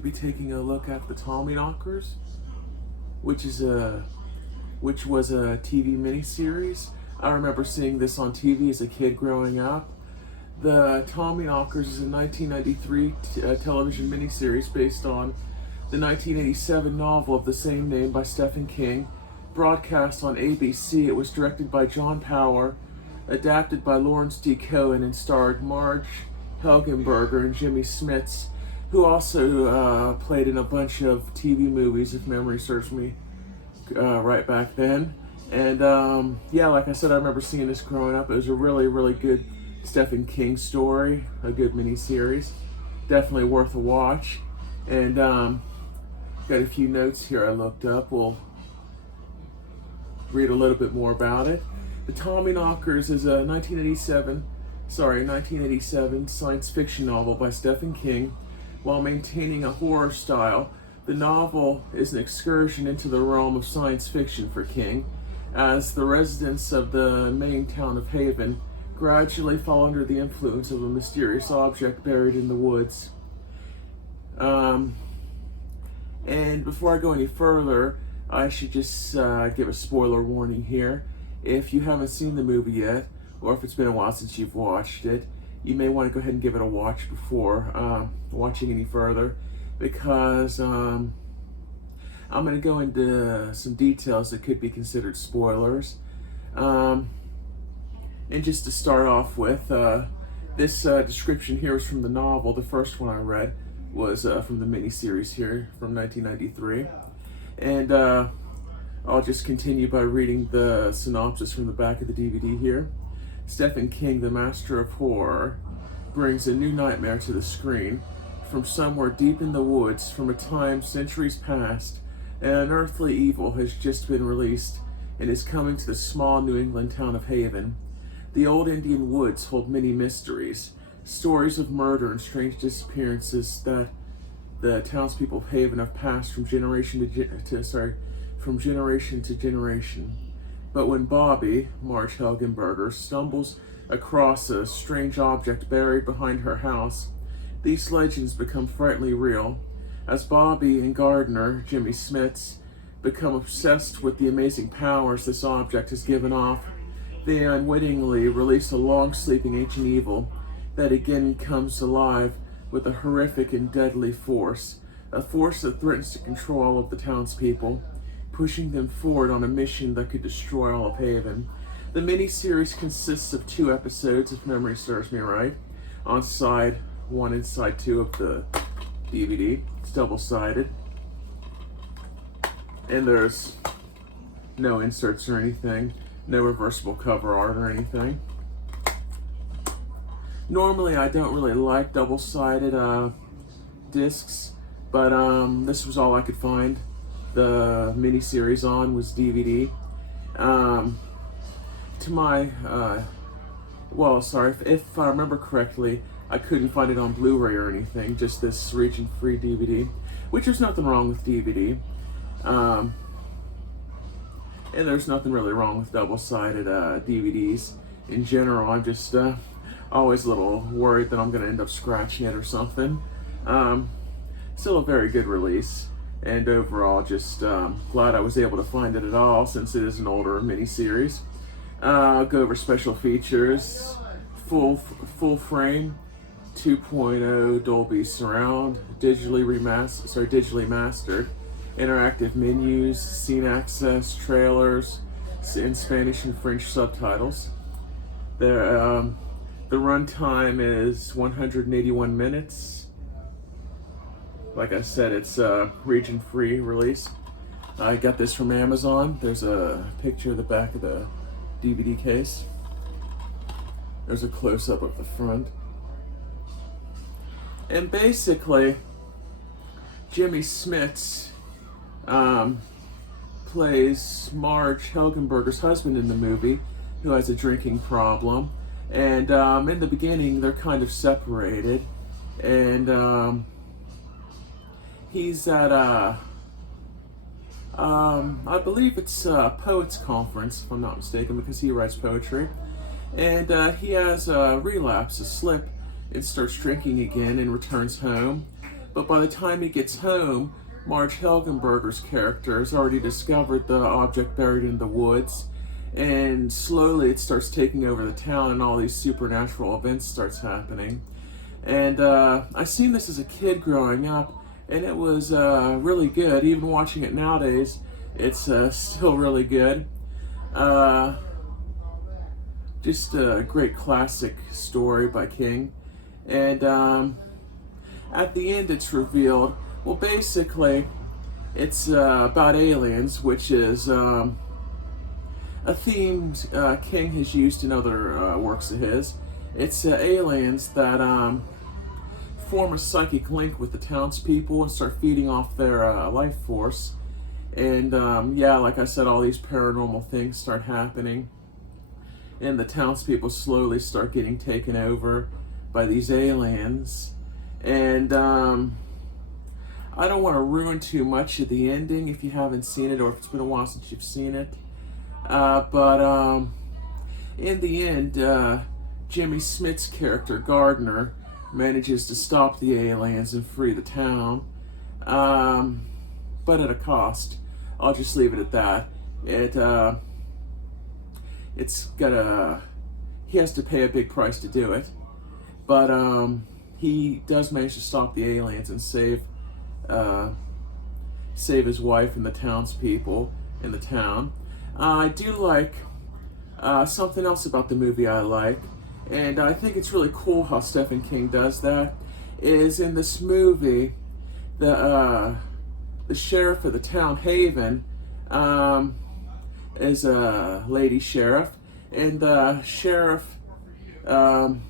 to be taking a look at the Tommyknockers, which was a TV miniseries. I remember seeing this on TV as a kid growing up. The Tommyknockers is a 1993 television miniseries based on the 1987 novel of the same name by Stephen King, broadcast on ABC. It was directed by John Power, adapted by Lawrence D. Cohen, and starred Marge Helgenberger and Jimmy Smits, who also played in a bunch of TV movies, if memory serves me right back then. And yeah, like I said, I remember seeing this growing up. It was a really, really good Stephen King story, a good miniseries. Definitely worth a watch. And got a few notes here I looked up. We'll read a little bit more about it. The Tommyknockers is a 1987 science fiction novel by Stephen King. While maintaining a horror style, the novel is an excursion into the realm of science fiction for King, as the residents of the main town of Haven gradually fall under the influence of a mysterious object buried in the woods. And before I go any further, I should just give a spoiler warning here. If you haven't seen the movie yet, or if it's been a while since you've watched it, you may want to go ahead and give it a watch before watching any further, because I'm going to go into some details that could be considered spoilers. And just to start off with, this description here is from the novel. The first one I read was from the miniseries here from 1993. And I'll just continue by reading the synopsis from the back of the DVD here. Stephen King, the master of horror, brings a new nightmare to the screen. From somewhere deep in the woods, from a time centuries past, an unearthly evil has just been released and is coming to the small New England town of Haven. The old Indian woods hold many mysteries, stories of murder and strange disappearances that the townspeople of Haven have passed from generation to generation. But when Bobby, Marge Helgenberger, stumbles across a strange object buried behind her house, these legends become frighteningly real. As Bobby and gardener, Jimmy Smits, become obsessed with the amazing powers this object has given off, they unwittingly release a long-sleeping ancient evil that again comes alive with a horrific and deadly force, a force that threatens to control all of the townspeople, pushing them forward on a mission that could destroy all of Haven. The miniseries consists of 2 episodes, if memory serves me right, on side 1 and side 2 of the DVD. It's double-sided. And there's no inserts or anything, no reversible cover art or anything. Normally, I don't really like double-sided discs, but this was all I could find. The miniseries on was DVD. If I remember correctly, I couldn't find it on Blu-ray or anything, just this region-free DVD, which there's nothing wrong with DVD. And there's nothing really wrong with double-sided DVDs in general. I'm just always a little worried that I'm going to end up scratching it or something. Still a very good release, and overall just glad I was able to find it at all, since it is an older miniseries. I'll go over special features: full frame 2.0 Dolby Surround, digitally mastered, interactive menus, scene access, trailers, in Spanish and French subtitles. The runtime is 181 minutes. Like I said, it's a region-free release. I got this from Amazon. There's a picture of the back of the DVD case. There's a close-up of the front. And basically, Jimmy Smits plays Marge Helgenberger's husband in the movie, who has a drinking problem. And in the beginning, they're kind of separated. And he's at I believe it's a poets conference, if I'm not mistaken, because he writes poetry. And he has a relapse, a slip, and starts drinking again and returns home. But by the time he gets home, Marge Helgenberger's character has already discovered the object buried in the woods, and slowly it starts taking over the town, and all these supernatural events starts happening. And I seen this as a kid growing up, and it was really good. Even watching it nowadays, it's still really good. Just a great classic story by King. And at the end, it's revealed, well, basically, it's about aliens, which is a theme King has used in other works of his. It's aliens that form a psychic link with the townspeople and start feeding off their life force. And yeah, like I said, all these paranormal things start happening. And the townspeople slowly start getting taken over by these aliens. And I don't want to ruin too much of the ending if you haven't seen it, or if it's been a while since you've seen it. But in the end, Jimmy Smith's character, Gardner, manages to stop the aliens and free the town. But at a cost. I'll just leave it at that. He has to pay a big price to do it. But he does manage to stop the aliens and save his wife and the townspeople in the town. I do like something else about the movie I like, and I think it's really cool how Stephen King does that, is in this movie, the sheriff of the town, Haven, is a lady sheriff, and the sheriff, trying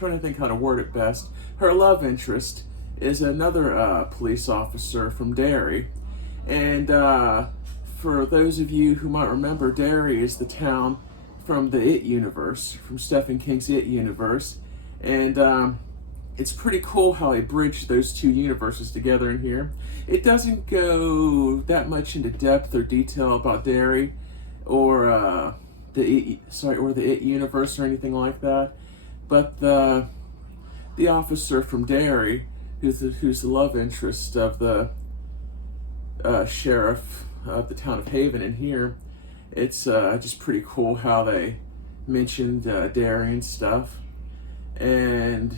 to think how to word it best, her love interest is another police officer from Derry. And for those of you who might remember, Derry is the town from the It universe, from Stephen King's It universe. And it's pretty cool how he bridged those two universes together in here. It doesn't go that much into depth or detail about Derry or the It universe or anything like that. But the officer from Derry, who's the love interest of the sheriff of the town of Haven in here, it's just pretty cool how they mentioned Derry and stuff. And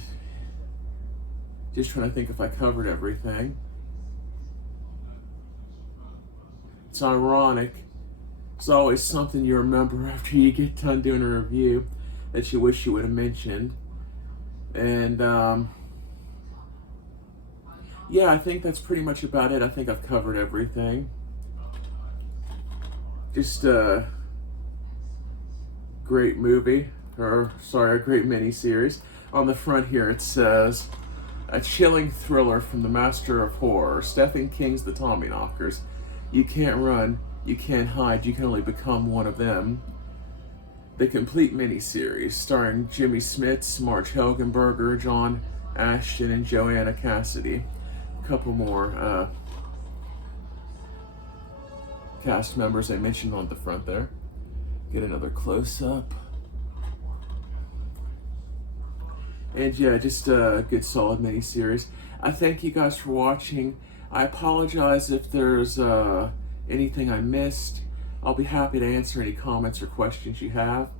just trying to think if I covered everything. It's ironic. It's always something you remember after you get done doing a review that you wish you would have mentioned. And yeah, I think that's pretty much about it. I think I've covered everything. Just a great movie, or sorry, a great miniseries. On the front here it says, a chilling thriller from the master of horror, Stephen King's The Tommyknockers. You can't run, you can't hide, you can only become one of them. The complete miniseries, starring Jimmy Smits, Marge Helgenberger, John Ashton, and Joanna Cassidy. A couple more cast members I mentioned on the front there. Get another close-up. And yeah, just a good solid miniseries. I thank you guys for watching. I apologize if there's anything I missed. I'll be happy to answer any comments or questions you have.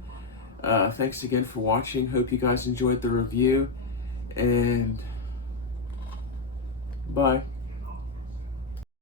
Thanks again for watching. Hope you guys enjoyed the review. And bye.